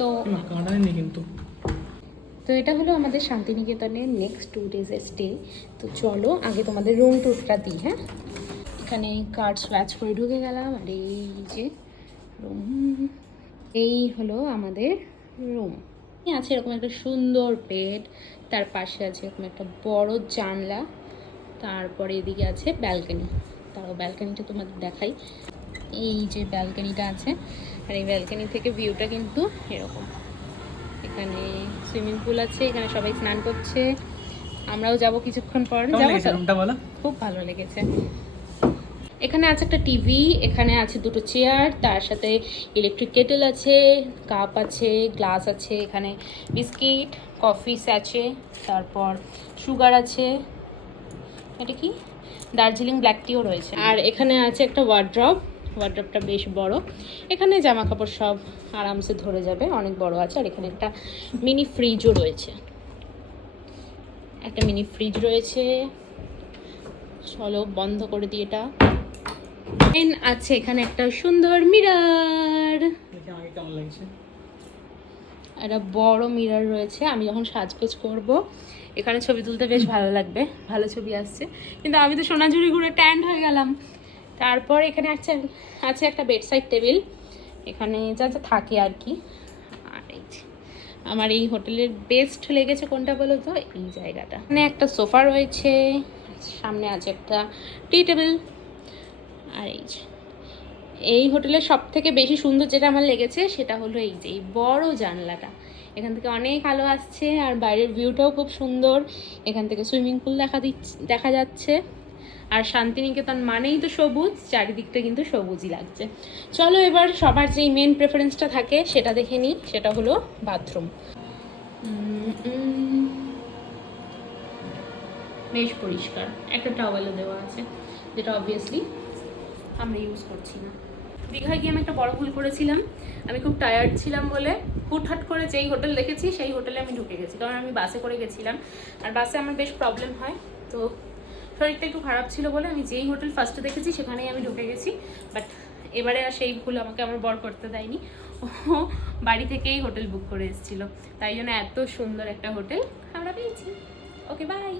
তো কিন্তু তো এটা হলো আমাদের শান্তিনিকেতনের নেক্সট 2 ডেজের স্টে। তো চলো আগে তোমাদের রুম ট্যুরটা দিই। হ্যাঁ, এখানে কার্ড স্ব্যাচ করে ঢুকে গেলাম। আর এই যে রুম, এই হলো আমাদের রুম। আছে এরকম একটা সুন্দর বেড, তার পাশে আছে এরকম একটা বড় জানলা, তারপরে এদিকে আছে ব্যালকনি। তারও ব্যালকনিটা তোমাদের দেখাই। এই যে ব্যালকনিটা আছে, আর এই ব্যালকনি থেকে ভিউটা কিন্তু এরকম। এখানে সুইমিং পুল আছে, এখানে সবাই স্নান করছে, আমরাও যাব কিছুক্ষণ পর। খুব ভালো লেগেছে। এখানে আছে একটা টিভি, এখানে আছে দুটো চেয়ার, তার সাথে ইলেকট্রিক কেটেল আছে, কাপ আছে, গ্লাস আছে, এখানে বিস্কিট, কফি স্যাচে, তারপর সুগার আছে, এটা কি দার্জিলিং ব্ল্যাক টিও রয়েছে। আর এখানে আছে একটা ওয়ার্ড্রপটা বেশ বড়, এখানে জামা কাপড় সব আরামসে ধরে যাবে, অনেক বড় আছে। আর এখানে একটা মিনি ফ্রিজও রয়েছে, একটা মিনি ফ্রিজ রয়েছে। চলো বন্ধ করে দিই এটা। আছে এখানে একটা সুন্দর মিরর, একটা বড় মিরর রয়েছে। আমি যখন সাজগোজ করব এখানে ছবি তুলতে বেশ ভালো লাগবে, ভালো ছবি আসছে। কিন্তু আমি তো সোনাঝুরি ঘুরে ট্যান্ড হয়ে গেলাম। তারপর এখানে আছে একটা বেডসাইড টেবিল, এখানে যা যা থাকে আর কি। আর এই যে আমার এই হোটেলের বেস্ট লেগেছে কোনটা বলো তো, এই জায়গাটা। এখানে একটা সোফা রয়েছে, সামনে আছে একটা টি টেবিল। আর এই হোটেলের সব থেকে বেশি সুন্দর যেটা আমার লেগেছে সেটা হলো এই যে এই বড় জানলাটা, এখান থেকে অনেক আলো আসছে, আর বাইরের ভিউটাও খুব সুন্দর। এখান থেকে সুইমিং পুল দেখা যাচ্ছে। আর শান্তিনিকেতন মানেই তো সবুজ, চারিদিকটা কিন্তু সবুজই লাগছে। চলো এবার সবার যেই মেন প্রেফারেন্সটা থাকে সেটা দেখে নিই, সেটা হলো বাথরুম। বেশ পরিষ্কার, একটা টাওয়েলও দেওয়া আছে, যেটা অবভিয়াসলি আমরা ইউজ করছি না। দীঘায় গিয়ে আমি একটা বড় ভুল করেছিলাম। আমি খুব টায়ার্ড ছিলাম বলে হুটহাট করে যেই হোটেল দেখেছি সেই হোটেলে আমি ঢুকে গেছি, কারণ আমি বাসে করে গেছিলাম, আর বাসে আমার বেশ প্রবলেম হয়। তো শরীরটা একটু খারাপ ছিল বলে আমি যেই হোটেল ফার্স্টে দেখেছি সেখানেই আমি ঢুকে গেছি। বাট এবারে আর সেই ভুল আমাকে আমার বর করতে দেয়নি, ও বাড়ি থেকেই হোটেল বুক করে এসেছিলো, তাই জন্য এত সুন্দর একটা হোটেল আমরা পেয়েছি। Okay bye.